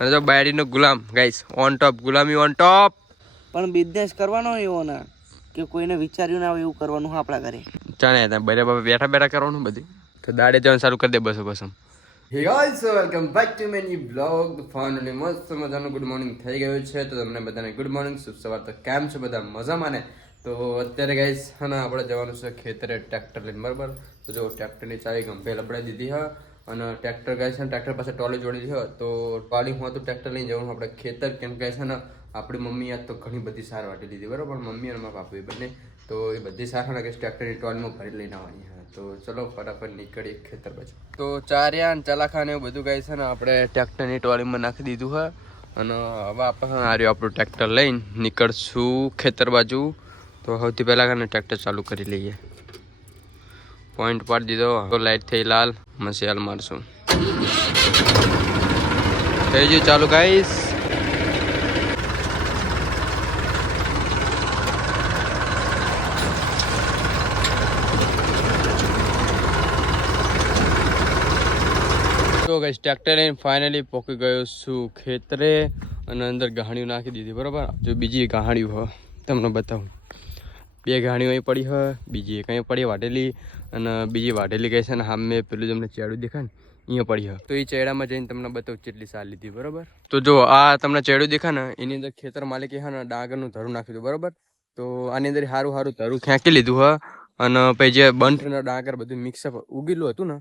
અને જો બાયડીનો ગુલામ ગાઈસ ઓન ટોપ ગુલામી ઓન ટોપ પણ બિઝનેસ કરવાનો એવો ના કે કોઈને વિચાર્યું ના હોય એવું કરવાનું આપણા ઘરે. જાણે ત્યાં બાબા બેઠા બેઠા કરવાનું બધું. તો દાડે જવાનું ચાલુ કરી દે બસો બસો. Hey guys welcome back to many blog finally મસ્ત મજાનું ગુડ મોર્નિંગ થઈ ગયું છે. તો તમને બધાને ગુડ મોર્નિંગ શુભ સવાર. તો કેમ છો બધા? મજામાં ને? તો અત્યારે ગાઈસ હા આપણે જવાનું છે ખેતરે ટ્રેક્ટર લઈને બરાબર? તો જો ટ્રેક્ટરની ચાવી ગંભે લપડાઈ દીધી, હા. અને ટ્રેક્ટર ગાય છે ને ટ્રેક્ટર પાસે ટ્રોલી જોડી દીધો હોય તો ટ્રોલી હું તો ટ્રેક્ટર લઈને જવાનું, આપણે ખેતર કેમ કહે છે ને, આપણી મમ્મી આજ તો ઘણી બધી સાર વાટી લીધી બરાબર? મમ્મી અને મારા બાપુ બંને. તો એ બધી સાર કે ટ્રેક્ટરની ટ્રોલીમાં ભરી લઈને આવવાની, હા. તો ચલો, ફટાફટ નીકળીએ ખેતર બાજુ તો ચાર્યા અને ચલાખા ને એવું બધું ગાય છે ને, આપણે ટ્રેક્ટરની ટ્રોલીમાં નાખી દીધું, હા. અને હવે આપણે આ રહ્યું આપણું ટ્રેક્ટર લઈને નીકળશું ખેતર બાજુ. તો સૌથી પહેલાં કાને ટ્રેક્ટર ચાલુ કરી લઈએ. પોઈન્ટ પાડી દીધો. લાઈટ થઈ લાલ. મસિયાલ મારશું. થઈ ગયું ચાલુ ગાઈસ તો ગાઈસ ટ્રેક્ટર ફાઇનલી પોકી ગયો છું ખેતરે અને અંદર ગાહણીઓ નાખી દીધી, બરાબર? જો બીજી ગાહણીઓ તમને બતાવું. બે ગાણીઓ અહીં પડી હોય બીજી એક અહીં પડી વાટેલી અને બીજી વાટેલી ગઈ છે ને હા મેં પેલું તમને ચેડું દેખાય ને અહીંયા પડી હોય. તો એ ચેડામાં જઈને તમને બતાવું કેટલી સારી લીધી બરાબર? તો જો આ તમને ચેડું દેખાય ને એની અંદર ખેતર માલિકે હા ને ડાંગરનું ધરું નાખ્યું હતું બરાબર? તો આની અંદર સારું સારું ધરું ખેંકી લીધું હા અને પછી જે બંઠના ને ડાંગર બધું મિક્સઅપ ઉગેલું હતું ને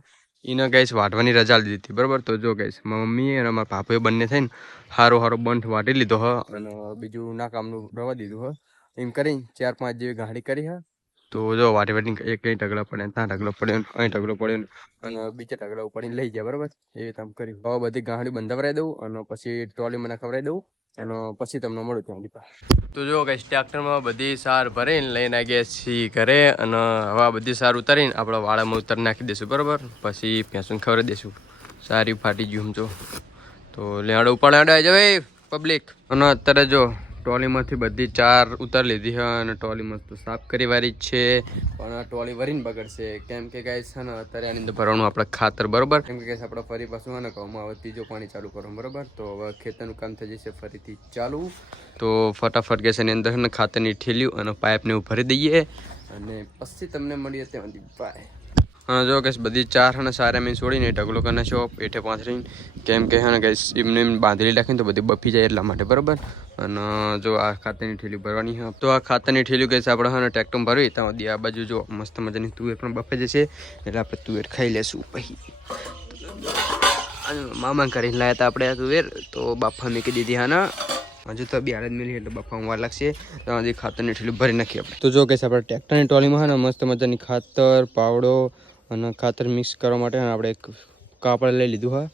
એને ગેસ વાટવાની રજા લીધી હતી બરાબર? તો જો ગેસ મમ્મી અને મારા પાપાએ બંને થઈને સારો સારો બંઠ વાટી લીધો હ અને બીજું ના કામનું રવા દીધું હ એમ કરીને ચાર પાંચ જેવી ગાડી કરી હા તો જો વાટી વાટીને એક કઈ ઢગલા પડે ત્યાં ઢગલો પડ્યો અહીં ઢગલો પડ્યો અને બીજા ઢગલા ઉપાડીને લઈ જાય, બરાબર? એ તમે કર્યું હવે બધી ગાડી બંધાવરાઈ દઉં અને પછી ટ્રોલી મને ખવડાવી દઉં અને પછી તમને મળું ત્યાં દીપા તો જો કઈ ટ્રેક્ટરમાં બધી સાર ભરીને લઈને ગયા છીએ ઘરે અને હવે બધી સાર ઉતારીને આપણે વાળામાં ઉતારી નાખી દઈશું, બરાબર? પછી ભેંસુને ખવડાવી દઈશું. સારી ફાટી ગયું જો. તો લેવાડો ઉપાડે જવે પબ્લિક અને અત્યારે જો ટ્રોલીમાંથી બધી ચાર ઉતારી લીધી છે અને ટ્રોલી મસ્ત સાફ કરી વાળી જ છે. પણ આ ટ્રોલી ભરીને બગડશે. કેમ કે ગાય છે ને અત્યારે આની અંદર ભરવાનું આપણે ખાતર, બરોબર? કેમ કે guys, આપણે ફરી પાછું છે ને કહું હવે ત્રીજો પાણી ચાલુ કરો બરોબર? તો હવે ખેતરનું કામ થઈ જશે ફરીથી ચાલુ. તો ફટાફટ ગેસ એની અંદર ને ખાતરની ઠેલ્યું અને પાઇપને એવું ભરી દઈએ. અને પછી તમને મળીએ ત્યાં બાય હા, જો કે બધી ચાર અને સારા મેં છોડીને ઢગલો કરીને શોપ એઠે પાંથરીને. કેમ કે હે ને ગઈશ એમને એમ બાંધેલી રાખીને તો બધી બફી જાય એટલા માટે, બરાબર? અને જો આ ખાતરની ઠેલી ભરવાની હા તો આ ખાતરની ઠેલી કહે છે આપણે હા ટ્રેક્ટર ભરવી, તો આ બાજુ જો મસ્ત મજાની તુવેર પણ બફે જશે, એટલે આપણે તુવેર ખાઈ લેશું પછી. મામા કરીને લાયા હતા આપણે આ તુવેર, તો બાફા મૂકી દીધી હાના, હજુ તો બિહાર જ મિલી એટલે બફા વાર લાગશે, તો હજી ખાતરની ઠેલી ભરી નાખીએ આપણે. તો જો કે આપણે ટ્રેક્ટરની ટ્રોલીમાં હા મસ્ત મજાની ખાતર, પાવડો અને ખાતર મિક્સ કરવા માટે આપણે એક કાપડ લઈ લીધું હોય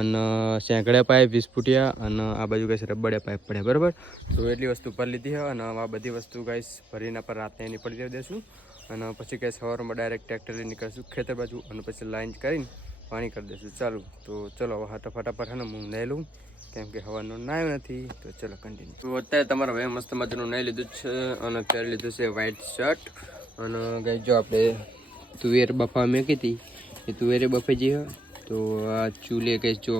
અને સેંકડે પાઇપ વીસ ફૂટિયા અને આ બાજુ કઈ રબડિયા પાઇપ પડ્યા, બરાબર? તો એટલી વસ્તુ પર લીધી હોય અને આ બધી વસ્તુ ગાઈસ ભરીને પર રાતને નીકળી દઈ દઈશું અને પછી કઈ સવારમાં ડાયરેક્ટ ટ્રેક્ટર લઈને નીકળશું ખેતર બાજુ અને પછી લાઇન કરીને પાણી કરી દઈશું ચાલુ, તો ચલો, હવે હાટા ફટાફટ ને હું નાહી લઉં, કેમ કે હવાનું નાયું નથી, તો ચલો કન્ટિન્યુ તો અત્યારે તમારા ભાઈ મસ્ત મજાનું નહીં લીધું છે અને પહેરી લીધું છે વ્હાઈટ શર્ટ અને ગઈ જો આપણે તુવેર બફા મેકી હતી, એ તુવેરે બફાઈ જઈ હોય તો આ ચૂલે કે જો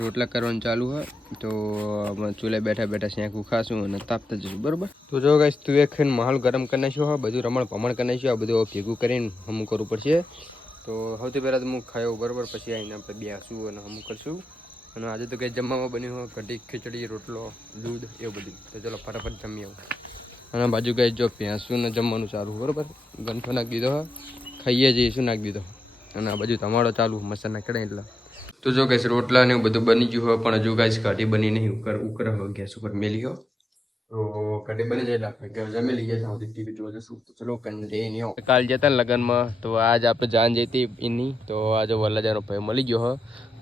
રોટલા કરવાનું ચાલુ હોય, તો ચૂલે બેઠા બેઠા શેંકું ખાશું અને તાપતા જશું બરાબર? તો જો ગાઈસ તું એક માહોલ ગરમ કરી નાખ્યો હોય બધું રમણ ભમણ કરી નાખ્યું, આ બધું ભેગું કરીને હમું કરવું પડશે. તો સૌથી પહેલાં તો હું ખાયો, બરાબર? પછી આવીને આપણે બેસું અને હમું કરશું. અને આજે તો કંઈ જમવામાં બન્યું હોય, કઢી, ખીચડી, રોટલો, દૂધ, એવું બધું. તો ચલો ફટાફટ જમી આવું. અને બાજુ કંઈ જો ભેંસું ને જમવાનું ચાલુ, બરાબર? ગંઠો નાખી દીધો ખાઈએ જઈએ, શું નાખી દીધો? અને આ બાજુ તમારો ચાલુ મસાલા કડાય એટલે. તો જો કઈશ રોટલા ને એવું બધું બની ગયું હોય પણ હજુ કાંઈ કાઢી બની નહીં ઉકર ઉકર હોય ગેસ ઉપર મેલી હો. તો કઢી બની જાય આપણે ઘર જમી લઈએ ત્યાં ટીવી જોવા જશું. તો ચલો કન્ટિન્યુ કાલ જતા ને લગ્નમાં તો આજ આપણે જાન જઈતી એની તો આજે વલ્લાજાનો ભાઈ મળી ગયો હો.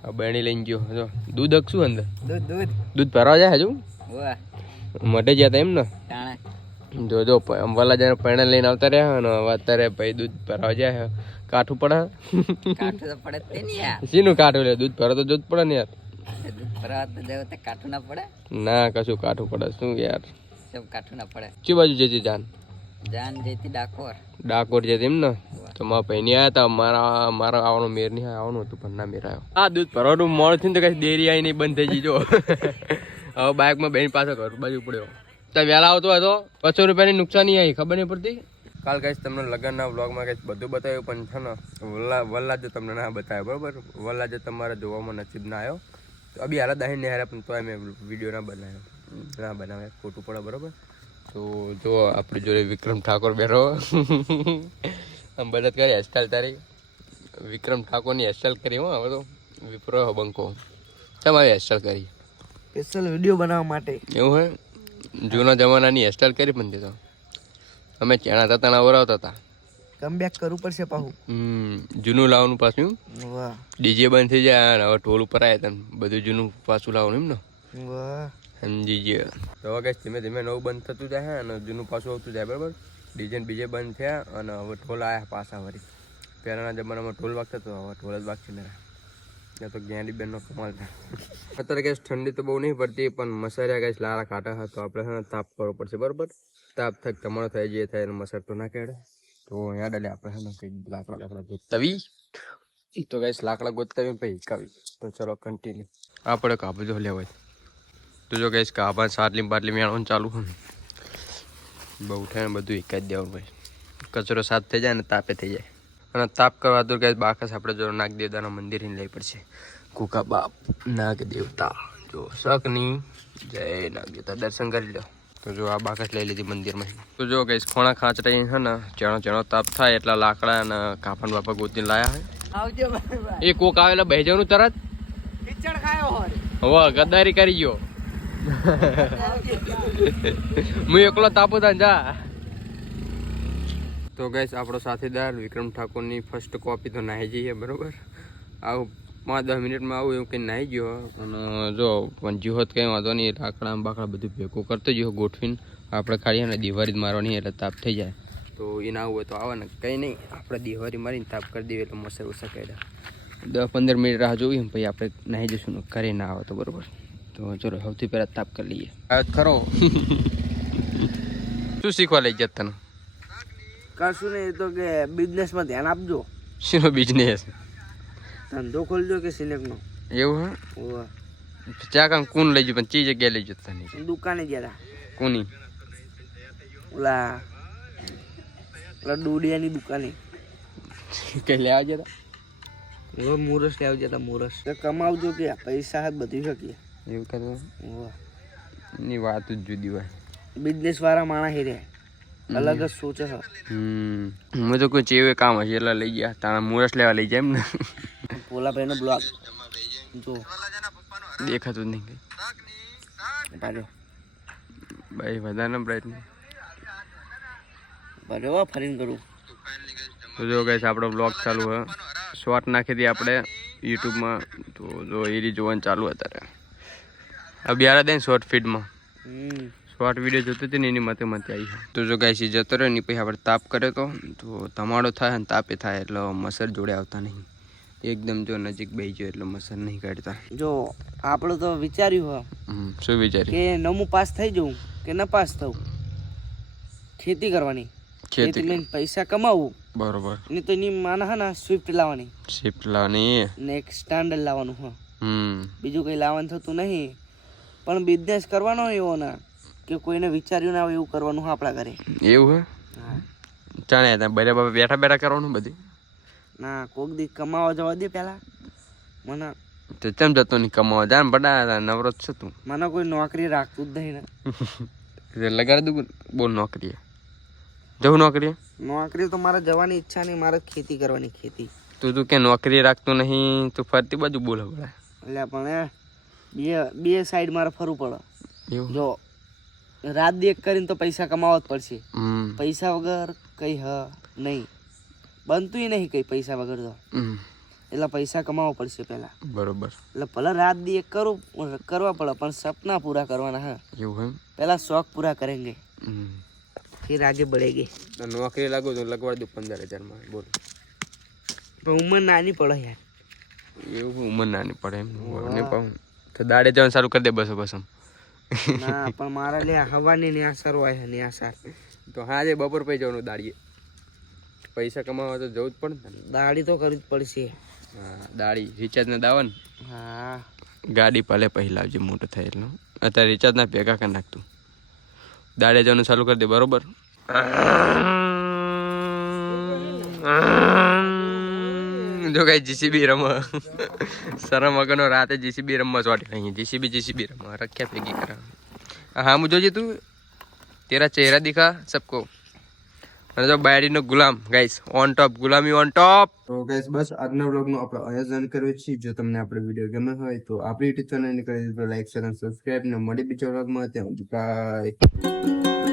આ બેણી લઈને ગયો જો દૂધ શું અંદર? દૂધ દૂધ. દૂધ ભરવા જાય હજુ? મટે ગયા હતા એમ ને? જો જો અંબાલા જઈને પરણે લઈને આવતા રહ્યા અને હવે અત્યારે ભાઈ દૂધ ભરવા જાય કાઠું પડે કાઠું તો પડે તે નહીં યાર. શીનું કાઠું લે? દૂધ ભરે તો દૂધ પડે ને યાર. દૂધ ભરાવા તો દેવ તો કાઠું ના પડે? ના કશું કાઠું પડે શું યાર? સબ કાઠું ના પડે? ચી બાજુ જતી જાન? જાન જેથી ડાકોર. ડાકોર છે એમ ને? તો મારા ભાઈ આયા હતા મારા મારા આવવાનું મેર નહીં આવવાનું હતું પણ ના મેર આવ્યો આ દૂધ ભરવાનું મોડ થયું તો કઈ દેરી આવી નહીં બંધ થઈ જજો જો. હવે બાઇકમાં બેન પાછો ઘર બાજુ પડ્યો. તો વહેલા આવતો હતો પચો રૂપિયાની નુકસાની આવી ખબર નહીં પડતી? કાલ કહીશ તમને લગ્નના વ્લોગમાં કહીશ બધું બતાવ્યું પણ છે ને વલ્લા વલ્લા જો તમને ના બતાવ્યો બરોબર? વલ્લા જો તમારે જોવામાં નસીબ ના આવ્યો. તો અભી હારા અહીં નહીં હાર્યા પણ તોય મેં વીડિયો ના બનાવ્યો. ના બનાવ્યા ખોટું પડે બરોબર? તો જો આપણી જોડે વિક્રમ ઠાકોર બેઠો. આમ બચત કરી હેરસ્ટાઈલ તારી. વિક્રમ ઠાકોરની હેરસ્ટાઈલ કરી હો હવે તો વિપ્રો બંકો તમારી હેરસ્ટાઈલ કરી? સ્પેશિયલ વીડિયો બનાવવા માટે. એવું હોય જૂના જમાનાની હેરસ્ટાઈલ કરી પણ દીધો. તો અમે ચેણા તતાણા ઓરાવતા હતા. કમબેક કરવું પડશે પાછું હમ જૂનું લાવવાનું પાછું. વાહ. ડીજે બંધ થઈ જાય અને હવે ઢોલ ઉપર આવ્યા તને બધું જૂનું પાછું લાવવાનું એમ ને. વાહ. સમજી ગયા. તો હવે ધીમે ધીમે નવું બંધ થતું જાય અને જૂનું પાછું આવતું જાય બરાબર? ડીજે બીજે બંધ થયા અને હવે ઢોલ આવ્યા પાછા વળી. પહેલાંના જમાનામાં ઢોલ વાગતો હતો હવે ઢોલ જ વાગશે ને ત્યાં તો જ્ઞાની બેનનો કમાલ થાય અત્યારે ગેસ ઠંડી તો બહુ નહીં પડતી, પણ મસારિયા ગેસ લારા કાઢા હતા તો આપણે છે ને તાપ કરવો પડશે, બરાબર? તાપ થાય, તમારો થાય, જે થાય, એને મસાર તો ના કેડે. તો યાદ આલે આપણે છે ને કંઈક લાકડા લાકડા ગોતવી. તો ગેસ લાકડા ગોતવી ને પછી હિકાવી. તો ચલો કન્ટિન્યુ આપણે કાબજો લેવાય તો જો કહીશ કે આભાર સાટલી બાટલી મેળવવાનું ચાલુ હોય ને. બહુ થાય ને બધું એક જ દેવાનું ભાઈ કચરો સાફ થઈ જાય ને તાપે થઈ જાય. અને તાપ કરવા તો કહીશ બાકસ આપણે જો નાગ દેવતાના મંદિરની લઈ પડશે. કુકા બાપ નાગ દેવતા જો શકની. જય નાગ દેવતા દર્શન કરી લો તો જો આ બાકસ લઈ લીધી મંદિરમાં. તો જો કહીશ ખોણા ખાંચડાઈ છે ને ચણો ચણો તાપ થાય એટલા લાકડા અને કાપણ બાપા ગોતીને લાયા હોય એ કોક આવેલા બે જણનું તરત હવે ગદ્દારી કરી ગયો. હું એકલો તાપુ તા જા. તો ગઈશ આપણો સાથીદાર વિક્રમ ઠાકોરની ફર્સ્ટ કોપી તો નાહી જઈએ, બરાબર? આવું પાંચ દસ મિનિટમાં આવું એવું કંઈ નાહી ગયો. અને જો, પણ જીહોત કંઈ વાંધો નહીં લાકડા બાકડા બધું ભેગું કરતો ગયો ગોઠવીને આપણે ખાલી અને દિવાળી જ મારવાની એટલે તાપ થઈ જાય. તો એ ના હોય તો આવે ને, કંઈ નહીં, આપણે દિવાળી મારીને તાપ કરી દઈએ એટલે મસર ઓછા કર્યા. દસ પંદર મિનિટ રાહ જોવી પછી આપણે નાહી જઈશું ને, ઘરે ના આવે તો બરોબર. તો ચલો, સૌથી પહેલાં તાપ કરી લઈએ. ખરો શું શીખવા લઈ જત તને કશું નહીં એ તો કે બિઝનેસમાં ધ્યાન આપજો. શીનો બિઝનેસ ધંધો ખોલજો કે સિનેકનો એવું હે? ચા કામ કોણ લઈ ગયું? પણ ચી જગ્યાએ લઈ જતા નહીં દુકાને ગયા કોની? ઓલા ઓલા ડોડિયાની દુકાને. કઈ લેવા જતા હવે મુરસ લેવા જતા મુરસ. તો કમાવજો કે પૈસા હાથ બધી શકીએ. એવું કરતું ની વાત જ જુદી હોય. બિઝનેસ વાળા માણસ હેરે. અલગ જ સોચે છે હમ. મેં તો કોઈ ચેવે કામ હશે એટલે લઈ ગયા. તારા મુરસ લેવા લઈ જાય એમ ને. પોલાભાઈનો બ્લોગ. જો. દેખાતું જ નહીં કઈ. પાડ્યો ભાઈ વધારે પ્રયત્ન. પાડ્યો ફરીને કરું. તો જો ગઈશ આપણો બ્લોગ ચાલુ હે. શોર્ટ નાખી દઈએ આપણે યુટ્યુબમાં તો જો એ રીતે જોવાનું ચાલુ અત્યારે. આ બિયારા દે શોર્ટ ફીડમાં હમ. શોર્ટ વીડિયો જોતી હતી ને એની મતે મતે આવી તો જો ગાય જતો રહ્યો ને પછી આપણે તાપ કરે તો તો ધમાડો થાય અને તાપે થાય એટલે મસર જોડે આવતા નહીં. એકદમ જો નજીક બેસી ગયો એટલે મસર નહીં કાઢતા. જો આપણે તો વિચાર્યું હોય શું વિચાર્યું? કે નમું પાસ થઈ જવું કે ન પાસ થવું? ખેતી કરવાની. ખેતી મેં પૈસા કમાવું. બરોબર. ને તો એની માના હા ને સ્વિફ્ટ લાવવાની. સ્વિફ્ટ લાવવાની. ને એક સ્ટાન્ડર્ડ લાવવાનું હા. હમ. બીજું કંઈ લાવવાનું થતું નહીં. પણ બિઝનેસ કરવાનો એવો ના. કે કોઈને વિચાર્યું ના હોય એવું કરવાનું હા આપણા ઘરે. એવું હે? હા. જાણે ત્યાં બરાબર બેઠા બેઠા કરવાનું બધું? ના કોક દી કમાવા જવા દે પહેલા. મને તો ચમ જતો નહીં કમાવા? જાણ બડા નવરો છે તું. મને કોઈ નોકરી રાખતું જ નહીં ને. એટલે લગાડી દઉં બોલ નોકરીએ? જવું નોકરીએ? નોકરી તો મારે જવાની ઈચ્છા નહીં મારે ખેતી કરવાની ખેતી. તું તું કે નોકરી રાખતું નહીં તું ફરતી બાજુ બોલે પડે એટલે પણ બે બે સાઈડ મારે ફરવું પડે. એવું? જો રાત દેખ કરીને તો પૈસા કમાવા જ પડશે. પૈસા વગર કઈ હ નહીં. બનતું નહીં કઈ પૈસા વગર તો. એટલે પૈસા કમાવા પડશે પેલા બરોબર. એટલે પેલા રાત દી કરું કરવા પડે પણ સપના પૂરા કરવાના હા. એવું એમ? પહેલા શોખ પૂરા કરેંગે. ફિર આગે બળેગે. નોકરી લાગો તો લગવાડ દો પંદર હજારમાં. બોલ. પણ ઉંમર નાની પડે યાર. એવું ઉંમર નાની પડે એમ. તો દાડે જવાનું સારું કરી દે બસો બસ. ના પણ મારા લે હવાની ને અસર હોય ને અસર તો હા જે બપોર પછી જવાનું દાડીએ પૈસા કમાવા તો જવું જ પડે દાડી તો કરવી જ પડશે. હા દાડી રિચાર્જ ના? દાવન હા. ગાડી પાલે પહેલા આવજે મોટો થાય એટલે. અત્યારે રિચાર્જ ના ભેગા કરી નાખતું. દાડે જવાનું ચાલુ કરી દે બરોબર? જો કઈ જીસીબી રમ શરમ વગરનો રાતે જીસીબી રમવા ચોટી અહીં જીસીબી જીસીબી રમ રખ્યા ભેગી કરા હા હું જોજે તું. તેરા ચહેરા દિખા સબકો. અને જો બાયડીનો ગુલામ ગાઈસ ઓન ટોપ ગુલામી ઓન ટોપ તો ગાઈસ બસ આજના વ્લોગનું આપણે આયોજન કર્યું છે. જો તમને આપણો વીડિયો ગમે હોય તો આપણી યુટ્યુબ ચેનલને કરી દીધો. લાઈક શેર અને સબસ્ક્રાઇબ ને મળી બીજા વ્લોગમાં. ત્યાં બાય